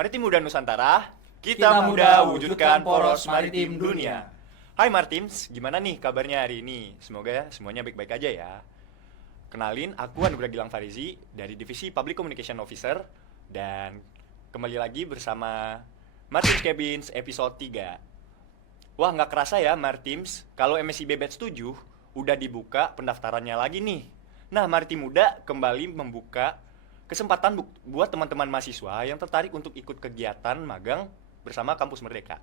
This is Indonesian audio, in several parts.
Maritim Muda Nusantara, Kita kita muda muda wujudkan wujudkan poros poros maritim maritim dunia. Hai Martims, gimana nih kabarnya hari ini? Semoga semuanya baik-baik aja ya. Kenalin, aku Anugrah Gilang Farizi dari Divisi Public Communication Officer. Dan kembali lagi bersama Martims Cabins episode 3. Wah, nggak kerasa ya Martims, kalau MSIB Batch 7 udah dibuka pendaftarannya lagi nih. Nah, Maritim Muda kembali membuka kesempatan buat teman-teman mahasiswa yang tertarik untuk ikut kegiatan magang bersama Kampus Merdeka.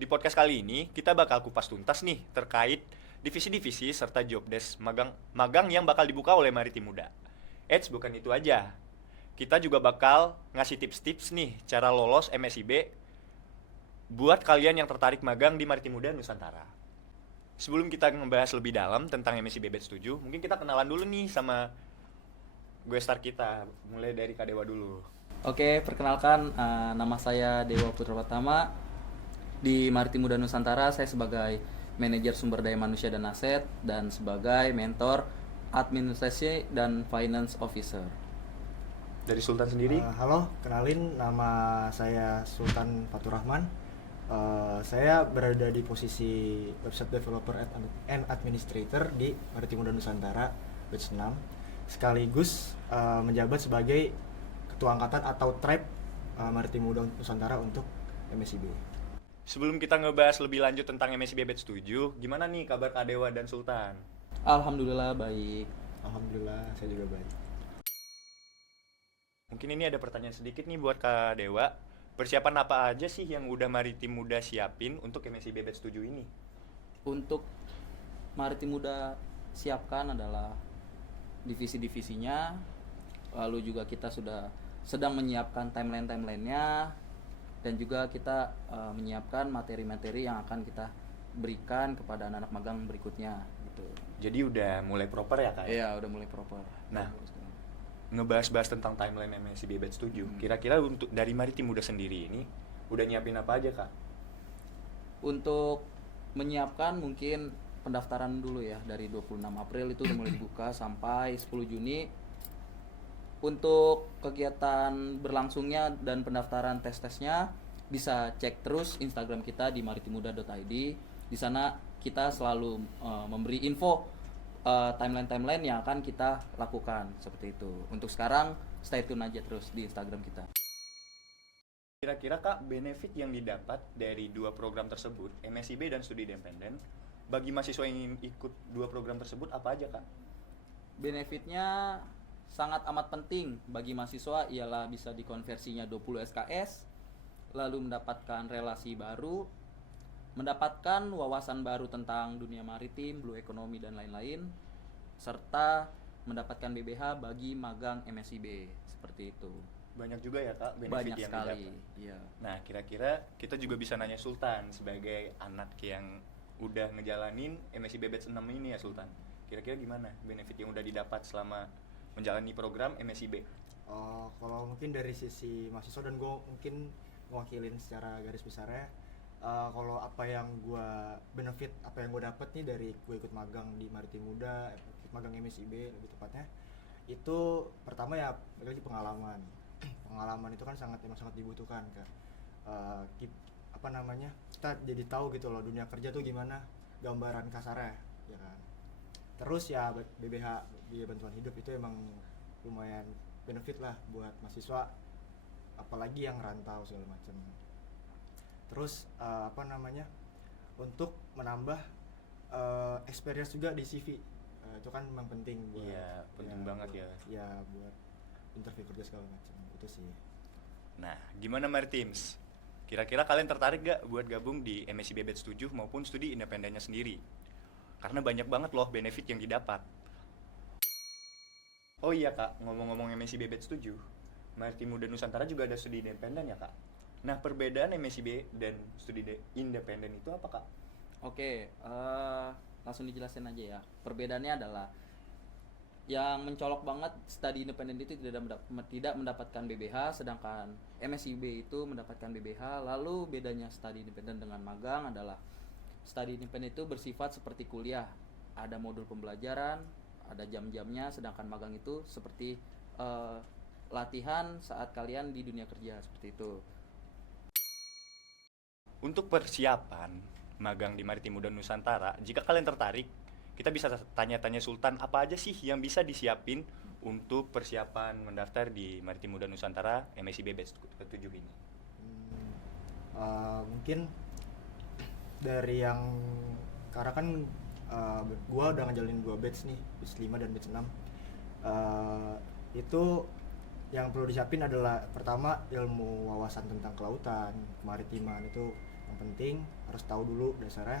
Di podcast kali ini, kita bakal kupas tuntas nih terkait divisi-divisi serta jobdesk magang yang bakal dibuka oleh Maritim Muda. Eits, bukan itu aja. Kita juga bakal ngasih tips-tips nih cara lolos MSIB buat kalian yang tertarik magang di Maritim Muda Nusantara. Sebelum kita ngebahas lebih dalam tentang MSIB Batch 7, mungkin kita kenalan dulu nih sama gue star kita. Mulai dari Kak Dewa dulu. Oke, perkenalkan nama saya Dewa Putra Pratama. Di Maritim Muda Nusantara saya sebagai manajer sumber daya manusia dan aset dan sebagai mentor administrasi dan finance officer. Dari Sultan sendiri? Halo, kenalin nama saya Sultan Fatur Rahman. Saya berada di posisi website developer and administrator di Maritim Muda Nusantara batch 6. Sekaligus menjabat sebagai ketua angkatan atau tribe Maritim Muda Nusantara untuk MSIB. Sebelum kita ngebahas lebih lanjut tentang MSIB Batch 7, gimana nih kabar Kak Dewa dan Sultan? Alhamdulillah baik. Alhamdulillah, saya juga baik. Mungkin ini ada pertanyaan sedikit nih buat Kak Dewa. Persiapan apa aja sih yang udah Maritim Muda siapin untuk MSIB Batch 7 ini? Untuk Maritim Muda siapkan adalah divisi-divisinya. Lalu juga kita sudah sedang menyiapkan timeline-nya. Dan juga kita menyiapkan materi-materi yang akan kita berikan kepada anak-anak magang berikutnya gitu. Jadi udah mulai proper ya Kak? Iya, udah mulai proper. Nah, ngebahas-bahas tentang timeline MSIB Batch 7, kira-kira untuk dari Maritim Muda sendiri ini udah nyiapin apa aja Kak? Untuk menyiapkan mungkin pendaftaran dulu ya, dari 26 April itu udah mulai dibuka sampai 10 Juni. Untuk kegiatan berlangsungnya dan pendaftaran tes-tesnya bisa cek terus Instagram kita di maritimmuda.id. Di sana kita selalu memberi info timeline yang akan kita lakukan seperti itu. Untuk sekarang stay tune aja terus di Instagram kita. Kira-kira Kak, benefit yang didapat dari dua program tersebut, MSIB dan studi independen, bagi mahasiswa yang ingin ikut dua program tersebut apa aja Kak? Benefitnya sangat amat penting bagi mahasiswa, ialah bisa dikonversinya 20 SKS, lalu mendapatkan relasi baru, mendapatkan wawasan baru tentang dunia maritim, blue economy dan lain-lain, serta mendapatkan BBH bagi magang MSIB seperti itu. Banyak juga ya Kak benefit Banyak yang sekali. didapat. Iya. Nah, kira-kira kita juga bisa nanya Sultan sebagai anak yang udah ngejalanin MSIB Batch 6 ini ya Sultan. Kira-kira gimana benefit yang udah didapat selama menjalani program MSIB? Kalau mungkin dari sisi mahasiswa dan gue mungkin mewakilin secara garis besarnya, kalau apa yang gue benefit, apa yang gue dapet nih dari gue ikut magang di Maritim Muda, ikut magang MSIB lebih tepatnya, itu pertama ya lagi pengalaman. Pengalaman itu kan sangat dibutuhkan kan. Kita jadi tahu gitu loh dunia kerja tuh gimana, gambaran kasarnya ya kan. Terus ya BBH, biaya bantuan hidup itu emang lumayan benefit lah buat mahasiswa, apalagi yang rantau segala macam. Terus untuk menambah experience juga di CV, itu kan memang penting buat. Iya, penting banget ya. Ya buat interview kerja segala macam itu sih. Nah, gimana Maritims? Kira-kira kalian tertarik gak buat gabung di MSIB Batch 7 maupun studi independennya sendiri? Karena banyak banget loh benefit yang didapat. Oh iya Kak, ngomong-ngomong MSIB Batch 7, Maritim Muda Nusantara juga ada studi independen ya Kak? Nah, perbedaan MSIB dan studi independen itu apa Kak? Oke, langsung dijelasin aja ya. Perbedaannya adalah yang mencolok banget studi independen itu tidak mendapatkan BBH, sedangkan MSIB itu mendapatkan BBH. Lalu bedanya studi independen dengan magang adalah studi independen itu bersifat seperti kuliah, ada modul pembelajaran, ada jam-jamnya, sedangkan magang itu seperti latihan saat kalian di dunia kerja seperti itu. Untuk persiapan magang di Maritim Muda Nusantara, jika kalian tertarik, kita bisa tanya-tanya Sultan apa aja sih yang bisa disiapin untuk persiapan mendaftar di Maritim Muda Nusantara MSIB batch ke-7 ini. Mungkin dari yang karena kan gua udah ngejalanin 2 batch nih, batch 5 dan batch 6. Itu yang perlu disiapin adalah pertama ilmu wawasan tentang kelautan, kemaritiman itu yang penting, harus tahu dulu dasarnya.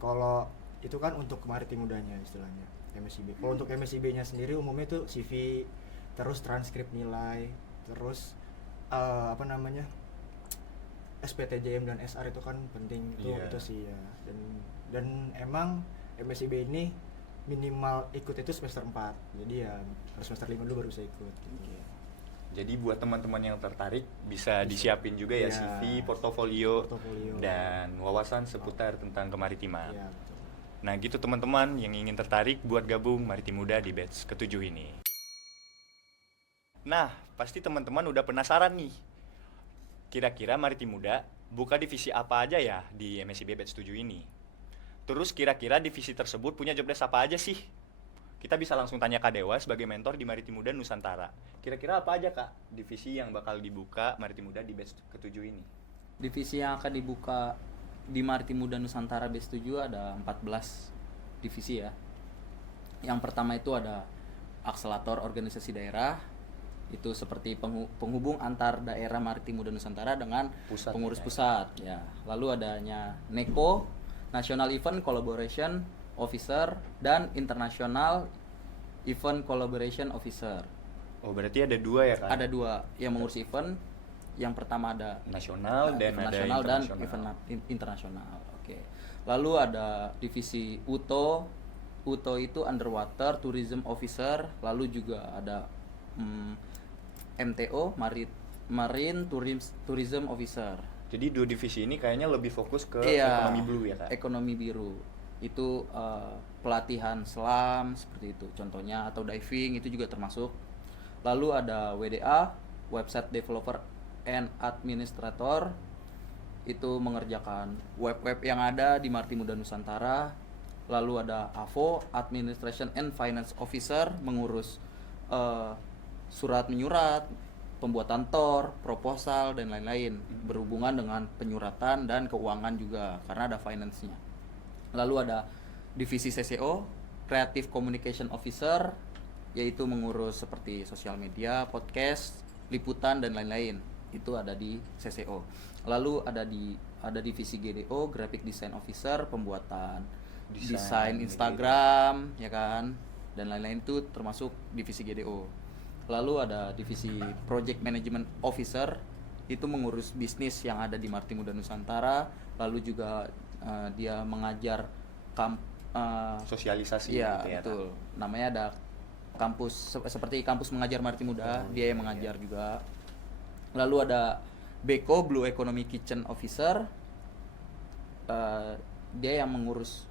Kalau itu kan untuk maritim mudanya istilahnya MSIB. Kalau untuk MSIB-nya sendiri umumnya itu CV, terus transkrip nilai, terus SPTJM dan SR itu kan penting itu sih ya. Dan emang MSIB ini minimal ikut itu semester 4. Jadi ya harus semester 5 dulu baru bisa ikut gitu. Jadi buat teman-teman yang tertarik bisa disiapin juga ya CV, portofolio, dan wawasan seputar tentang kemaritiman. Iya, betul. Nah gitu teman-teman yang ingin tertarik buat gabung Maritim Muda di batch ke-7 ini. Nah, pasti teman-teman udah penasaran nih. Kira-kira Maritim Muda buka divisi apa aja ya di MSIB batch 7 ini? Terus kira-kira divisi tersebut punya jobdesk apa aja sih? Kita bisa langsung tanya Kak Dewa sebagai mentor di Maritim Muda Nusantara. Kira-kira apa aja Kak divisi yang bakal dibuka Maritim Muda di batch ke-7 ini? Divisi yang akan dibuka di Maritim Muda Nusantara batch 7 ada 14 divisi ya. Yang pertama itu ada akselerator organisasi daerah. Itu seperti penghubung antar daerah Maritim Muda Nusantara dengan Pusat, pengurus ya. pusat ya. Lalu adanya NECO, National Event Collaboration Officer, dan International Event Collaboration Officer. Oh berarti ada 2 ya Kak? Ada 2 yang mengurus event. Yang pertama ada Nasional dan event ada nasional dan internasional. event internasional. Oke. Lalu ada divisi UTO. UTO itu Underwater Tourism Officer. Lalu juga ada MTO, Marine Tourism Officer. Jadi 2 divisi ini kayaknya lebih fokus ke Iya, ekonomi blue ya Kak? Ekonomi biru. Itu pelatihan selam seperti itu contohnya, atau diving itu juga termasuk. Lalu ada WDA, Website Developer and Administrator. Itu mengerjakan web-web yang ada di Maritim Muda Nusantara. Lalu ada AVO, Administration and Finance Officer, mengurus surat menyurat, pembuatan TOR, proposal, dan lain-lain berhubungan dengan penyuratan dan keuangan juga karena ada finance-nya. Lalu ada divisi CCO, Creative Communication Officer, yaitu mengurus seperti sosial media, podcast, liputan, dan lain-lain. Itu ada di CCO. Lalu ada divisi GDO, Graphic Design Officer, pembuatan desain Instagram, ya kan, dan lain-lain, itu termasuk divisi GDO. Lalu ada divisi Project Management Officer, itu mengurus bisnis yang ada di Maritim Muda Nusantara. Lalu juga dia mengajar sosialisasi iya, gitu ya. betul. Namanya ada kampus seperti kampus mengajar Maritim Muda, dia yang mengajar juga. Lalu ada BECO, Blue Economy Kitchen Officer. Dia yang mengurus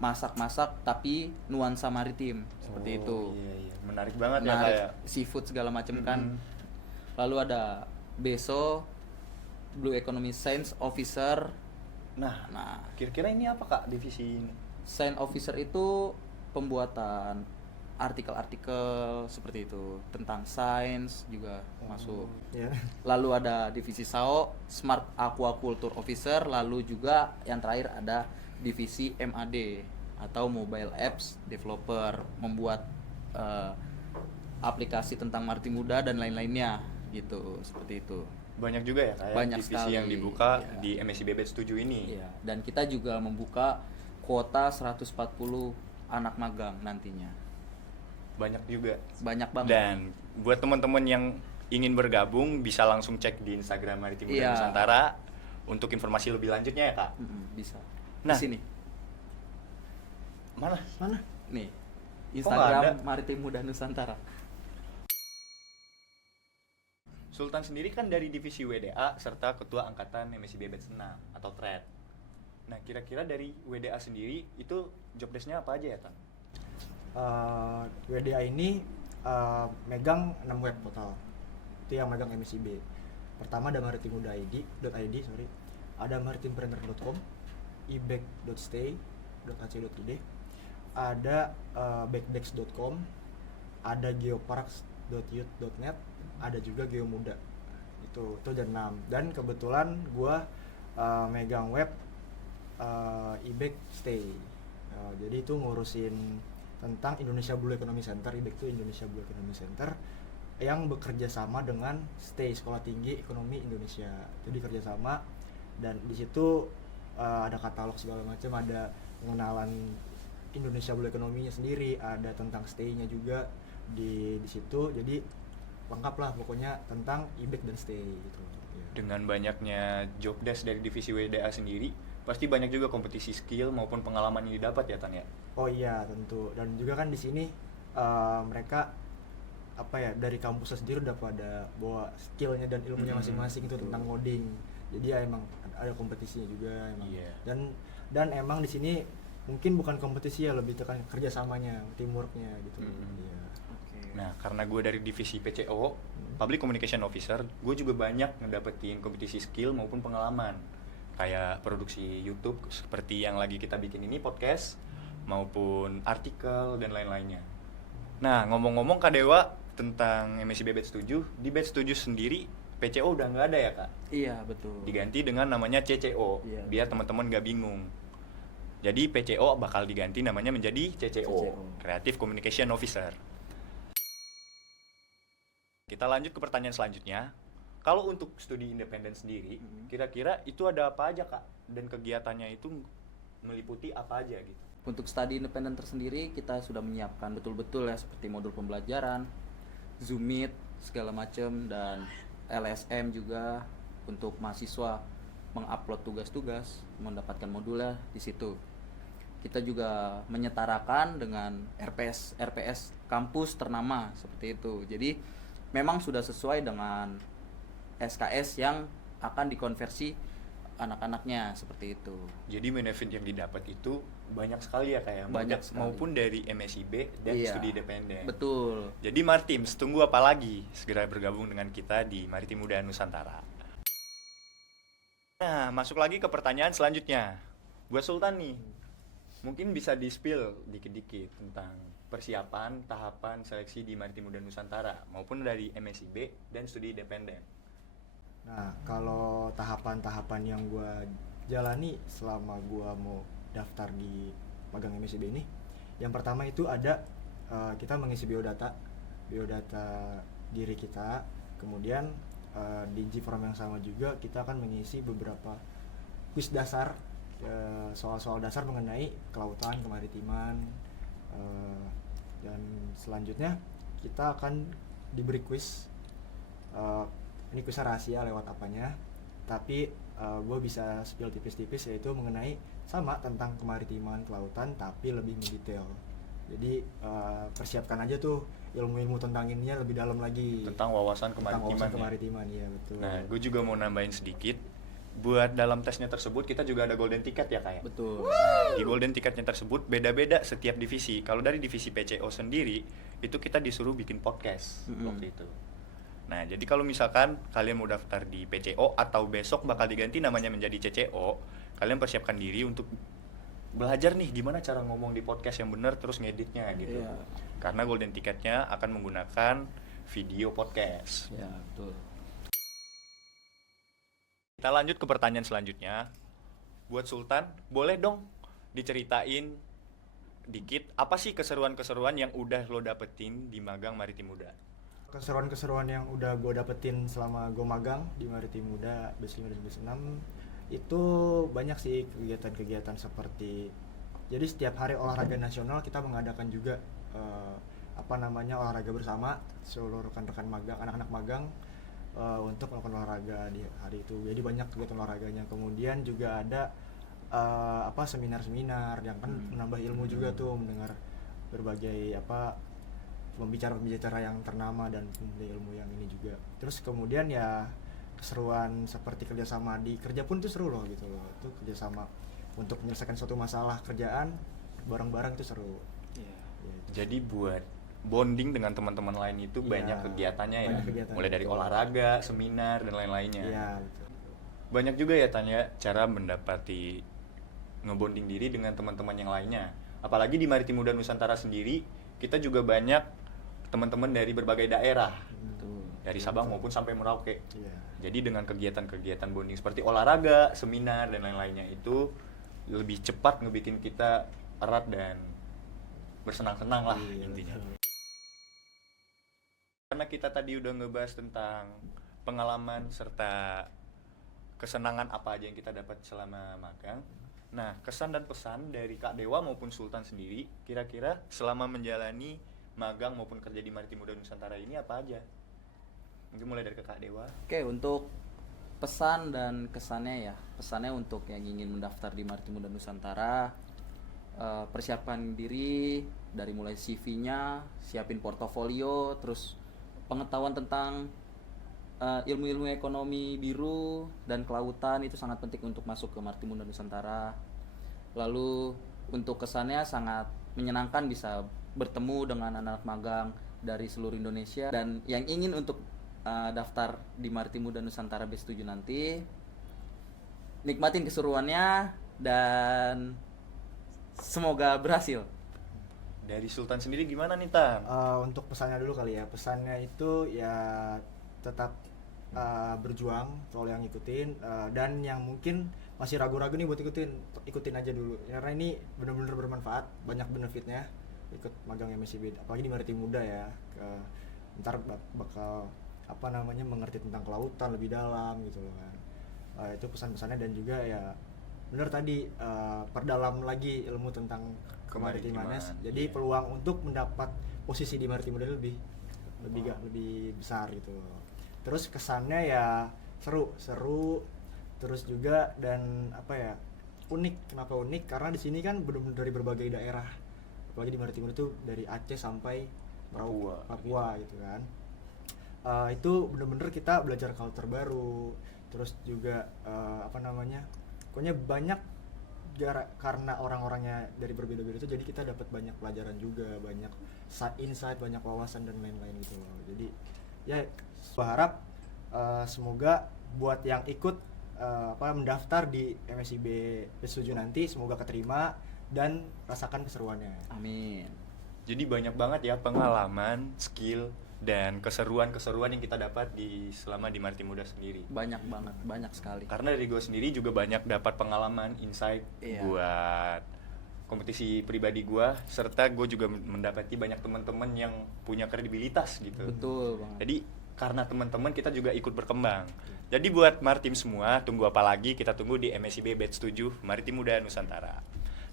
masak-masak tapi nuansa maritim seperti itu. Iya. Menarik banget Menarik, ya kayak seafood segala macam kan. Lalu ada BESO, Blue Economy Science Officer. Nah, kira-kira ini apa Kak divisi ini? Science Officer itu pembuatan artikel-artikel seperti itu tentang sains juga masuk. Ya. Lalu ada divisi SAO, Smart Aquaculture Officer. Lalu juga yang terakhir ada divisi MAD atau Mobile Apps Developer, membuat aplikasi tentang Maritim Muda dan lain-lainnya gitu, seperti itu. Banyak juga ya kayak Banyak divisi sekali, yang dibuka iya. di MSIB batch 7 ini. Iya, dan kita juga membuka kuota 140 anak magang nantinya. Banyak juga. Banyak banget. Dan buat teman-teman yang ingin bergabung bisa langsung cek di Instagram Maritim Muda Iya. Nusantara untuk informasi lebih lanjutnya ya Kak. Bisa. Nah. Di sini. Mana? Nih. nggak Instagram ada? Maritim Muda Nusantara. Sultan sendiri kan dari divisi WDA serta ketua angkatan MSIB batch 6 atau TRED. Nah, kira-kira dari WDA sendiri itu job desk-nya apa aja ya, Tan? WDA ini megang 6 web total. Itu yang megang MSIB. Pertama ada maritimmuda.id, sorry. Ada maritimtrainer.com, ebek.stay.ac.id, ada backdex.com, ada geoparks.youth.net, ada juga geomuda. Itu ada 6. Dan kebetulan gua megang web ebek stay. Jadi itu ngurusin tentang Indonesia Blue Economy Center. ebek itu Indonesia Blue Economy Center yang bekerja sama dengan STAY, Sekolah Tinggi Ekonomi Indonesia. Jadi kerjasama, dan di situ ada katalog segala macam, ada pengenalan Indonesia Blue Economy-nya sendiri, ada tentang STAY-nya juga di situ. Jadi lengkap lah pokoknya tentang ebek dan STAY gitu. Ya. Dengan banyaknya job desk dari divisi WDA sendiri, pasti banyak juga kompetisi skill maupun pengalaman yang didapat ya Tan ya? Oh iya tentu, dan juga kan di sini mereka dari kampusnya sendiri udah pada bawa skillnya dan ilmunya masing-masing itu tentang coding. Jadi ya emang ada kompetisinya juga emang. Iya. Dan emang di sini mungkin bukan kompetisi ya, lebih tekan kerjasamanya, teamworknya gitu. Iya. Nah, karena gue dari divisi PCO, Public Communication Officer, gue juga banyak ngedapetin kompetisi skill maupun pengalaman. Kayak produksi YouTube seperti yang lagi kita bikin ini, podcast, maupun artikel dan lain-lainnya. Nah, ngomong-ngomong Kak Dewa tentang MSIB Batch 7, di Batch 7 sendiri PCO udah nggak ada ya Kak? Iya, betul. Diganti dengan namanya CCO, Iya, biar betul. teman-teman nggak bingung. Jadi PCO bakal diganti namanya menjadi CCO, Creative Communication Officer. Kita lanjut ke pertanyaan selanjutnya. Kalau untuk studi independen sendiri, kira-kira itu ada apa aja Kak? Dan kegiatannya itu meliputi apa aja gitu? Untuk studi independen tersendiri kita sudah menyiapkan betul-betul ya, seperti modul pembelajaran, Zoom Meet segala macam, dan LSM juga untuk mahasiswa mengupload tugas-tugas, mendapatkan modulnya di situ. Kita juga menyetarakan dengan RPS kampus ternama seperti itu. Jadi memang sudah sesuai dengan SKS yang akan dikonversi anak-anaknya seperti itu. Jadi benefit yang didapat itu banyak sekali ya kayak Banyak sekali. maupun dari MSIB dan Iya, studi independen. Betul. Jadi Martims, tunggu apa lagi? Segera bergabung dengan kita di Maritim Muda Nusantara. Nah, masuk lagi ke pertanyaan selanjutnya. Buat Sultan nih, mungkin bisa di-spill dikit-dikit tentang persiapan, tahapan seleksi di Maritim Muda Nusantara maupun dari MSIB dan studi independen. Nah, kalau tahapan-tahapan yang gue jalani selama gue mau daftar di magang MSIB ini, yang pertama itu ada kita mengisi biodata diri kita, kemudian di G-Form yang sama juga kita akan mengisi beberapa kuis dasar, soal-soal dasar mengenai kelautan, kemaritiman, dan selanjutnya kita akan diberi kuis. Ini kuisnya rahasia lewat apanya, tapi gue bisa spill tipis-tipis, yaitu mengenai sama tentang kemaritiman, kelautan, tapi lebih mendetail. Jadi persiapkan aja tuh ilmu-ilmu tentang ininya lebih dalam lagi. Tentang wawasan Tentang kemaritiman. wawasan kemaritiman, iya betul. Nah, gue juga mau nambahin sedikit. Buat dalam tesnya tersebut kita juga ada golden ticket ya kayak. Betul. Nah, di golden ticketnya tersebut beda-beda setiap divisi. Kalau dari divisi PCO sendiri itu kita disuruh bikin podcast waktu itu. Nah, jadi kalau misalkan kalian mau daftar di PCO atau besok bakal diganti namanya menjadi CCO, kalian persiapkan diri untuk belajar nih gimana cara ngomong di podcast yang benar, terus ngeditnya gitu. Iya. Karena golden ticketnya akan menggunakan video podcast. Ya, betul. Kita lanjut ke pertanyaan selanjutnya. Buat Sultan, boleh dong diceritain dikit apa sih keseruan-keseruan yang udah lo dapetin di magang Maritim Muda? Keseruan-keseruan yang udah gue dapetin selama gue magang di Maritim Muda batch 5 dan batch 6 itu banyak sih kegiatan-kegiatan seperti, jadi setiap hari olahraga nasional kita mengadakan juga olahraga bersama seluruh rekan-rekan magang, anak-anak magang, untuk melakukan olahraga di hari itu. Jadi banyak kegiatan olahraganya. Kemudian juga ada seminar-seminar yang kan menambah ilmu juga tuh, mendengar berbagai pembicara-pembicara yang ternama dan punya ilmu yang ini juga. Terus kemudian ya keseruan seperti kerjasama di kerja pun itu seru loh gitu loh. Itu kerjasama untuk menyelesaikan suatu masalah kerjaan bareng-bareng itu seru. Iya. Ya, itu Jadi buat bonding dengan teman-teman lain itu Iya, banyak kegiatannya ya. banyak kegiatan, Mulai dari betul. olahraga, seminar dan lain-lainnya. Iya, betul. Banyak juga ya tanya cara mendapati ngebonding diri dengan teman-teman yang lainnya. Apalagi di Maritim Muda Nusantara sendiri, kita juga banyak teman-teman dari berbagai daerah, Betul. dari Sabang maupun sampai Merauke. Iya. Jadi dengan kegiatan-kegiatan bonding seperti olahraga, seminar dan lain-lainnya itu lebih cepat ngebikin kita erat dan bersenang-senang lah Iya, intinya. betul. Karena kita tadi udah ngebahas tentang pengalaman serta kesenangan apa aja yang kita dapat selama magang. Nah, kesan dan pesan dari Kak Dewa maupun Sultan sendiri, kira-kira selama menjalani magang maupun kerja di Maritim Muda Nusantara ini apa aja? Mungkin mulai dari Kak Dewa. Oke, untuk pesan dan kesannya ya. Pesannya untuk yang ingin mendaftar di Maritim Muda Nusantara, persiapkan diri dari mulai CV-nya, siapin portofolio, terus pengetahuan tentang ilmu-ilmu ekonomi biru dan kelautan itu sangat penting untuk masuk ke Maritim Muda Nusantara. Lalu untuk kesannya sangat menyenangkan bisa bertemu dengan anak-anak magang dari seluruh Indonesia, dan yang ingin untuk daftar di Maritim Muda Nusantara Batch 7 nanti nikmatin keseruannya dan semoga berhasil. Dari Sultan sendiri gimana nih, Tan? Untuk pesannya dulu kali ya. Pesannya itu ya tetap berjuang soal yang ngikutin, dan yang mungkin masih ragu-ragu nih buat ikutin aja dulu karena ini benar-benar bermanfaat, banyak benefitnya ikut magang MSIB, apalagi di Maritim Muda ya. Ntar bakal mengerti tentang kelautan lebih dalam gitu loh kan. Itu pesan-pesannya, dan juga ya benar tadi, perdalam lagi ilmu tentang kemaritiman. Jadi iya. peluang untuk mendapat posisi di Maritim Muda lebih besar gitu. Terus kesannya ya seru terus juga, dan unik. Kenapa unik? Karena di sini kan benar-benar dari berbagai daerah, apalagi di Maritim Muda itu dari Aceh sampai Papua gitu kan. Itu benar-benar kita belajar culture baru, terus juga pokoknya banyak karena orang-orangnya dari berbeda-beda itu, jadi kita dapat banyak pelajaran juga, banyak insight, banyak wawasan dan lain-lain gitu loh. Jadi ya berharap semoga buat yang ikut mendaftar di MSIB Batch 7 nanti semoga keterima dan rasakan keseruannya. Amin. Jadi banyak banget ya pengalaman, skill, dan keseruan-keseruan yang kita dapat selama di Maritim Muda sendiri. Banyak banget, banyak sekali. Karena dari gue sendiri juga banyak dapat pengalaman, insight buat kompetisi pribadi gue, serta gue juga mendapati banyak teman-teman yang punya kredibilitas gitu. Betul banget. Jadi karena teman-teman kita juga ikut berkembang. Jadi buat Maritim semua, tunggu apa lagi? Kita tunggu di MSIB Batch 7 Maritim Muda Nusantara.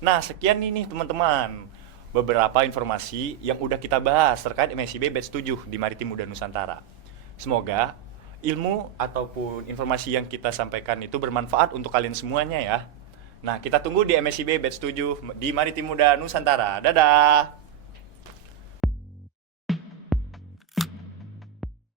Nah, sekian nih teman-teman, beberapa informasi yang udah kita bahas terkait MSIB Batch 7 di Maritim Muda Nusantara. Semoga ilmu ataupun informasi yang kita sampaikan itu bermanfaat untuk kalian semuanya ya. Nah, kita tunggu di MSIB Batch 7 di Maritim Muda Nusantara. Dadah!